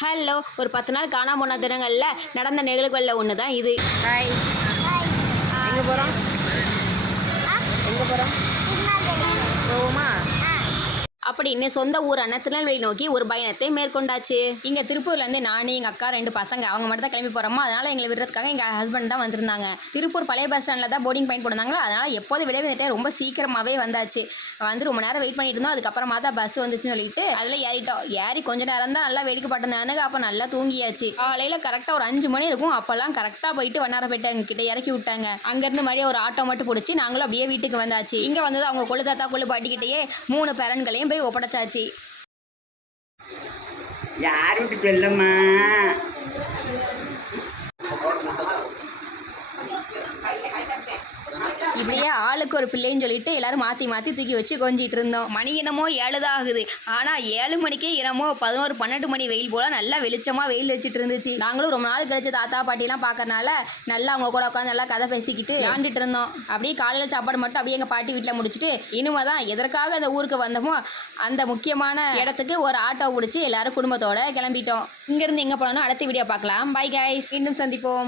Hello, ஒரு 10 நாள் காணாம போன தினங்களில் நடந்த நிகழ்வுகளில் ஒன்று தான் இது. ஹாய், எங்கே போகிறோம்? எங்கே போகிறோம்? போவோமா? அப்படின்னு சொந்த ஊரான திருநெல்வேலி நோக்கி ஒரு பயணத்தை மேற்கொண்டாச்சு. இங்கே திருப்பூர்லேருந்து நான், எங்கள் அக்கா, 2 பசங்க அவங்க மட்டும் தான் கிளம்பி போகிறோமா. அதனால் எங்களை விடுறதுக்காக எங்கள் ஹஸ்பண்ட் தான் வந்திருந்தாங்க. திருப்பூர் பழைய பஸ் ஸ்டாண்டில் தான் போர்டிங் பாயிண்ட் போனாங்களா, அதனால் எப்போது விடவே வந்துட்டு ரொம்ப சீக்கிரமாகவே வந்தாச்சு. வந்து ரொம்ப நேரம் வெயிட் பண்ணிட்டு இருந்தோம். அதுக்கப்புறமா தான் பஸ் வந்துச்சுன்னு சொல்லிட்டு அதில் ஏறிட்டோம். ஏறி கொஞ்ச நேரம் தான் நல்லா வேடிக்கை பட்டிருந்தாங்க. அப்போ நல்லா தூங்கியாச்சு. காலையில் கரெக்டாக ஒரு 5 மணி இருக்கும். அப்போல்லாம் கரெக்டாக போயிட்டு வண்ணாரப்பேட்டை எங்ககிட்ட இறக்கி விட்டாங்க. அங்கேருந்து மறுபடியும் ஒரு ஆட்டோ மட்டும் பிடிச்சி நாங்களும் அப்படியே வீட்டுக்கு வந்தாச்சு. இங்கே வந்தது அவங்க கொள்ளு தாத்தா கொள்ளு பாட்டிக்கிட்டேயே 3 பேரன்களையும் போய் ஒப்படைச்சாச்சு. யார் விட்டு சொல்லம்மா? இப்படியே ஆளுக்கு ஒரு பிள்ளைன்னு சொல்லிட்டு எல்லாரும் மாற்றி மாற்றி தூக்கி வச்சு கொஞ்சிட்டு இருந்தோம். மணி என்னமோ 7 தான் ஆகுது. ஆனால் 7 மணிக்கே என்னமோ 11-12 மணி வெயில் போல் நல்லா வெளிச்சமாக வெயில் வச்சுட்டு இருந்துச்சு. நாங்களும் ரொம்ப நாள் கழிச்சு தாத்தா பாட்டிலாம் பார்க்கறனால நல்லா அவங்க கூட உட்காந்து நல்லா கதை பேசிக்கிட்டு விளாண்டுட்டு இருந்தோம். அப்படியே காலையில் சாப்பாடு மட்டும் அப்படியே எங்கள் பாட்டி வீட்டில் முடிச்சுட்டு இனிமே தான் எதற்காக அந்த ஊருக்கு வந்தோமோ அந்த முக்கியமான இடத்துக்கு ஒரு ஆட்டோ பிடிச்சி எல்லாரும் குடும்பத்தோடு கிளம்பிட்டோம். இங்கேருந்து எங்கே போனோம்னா அடுத்த வீடியோ பார்க்கலாம். பை கைஸ், மீண்டும் சந்திப்போம்.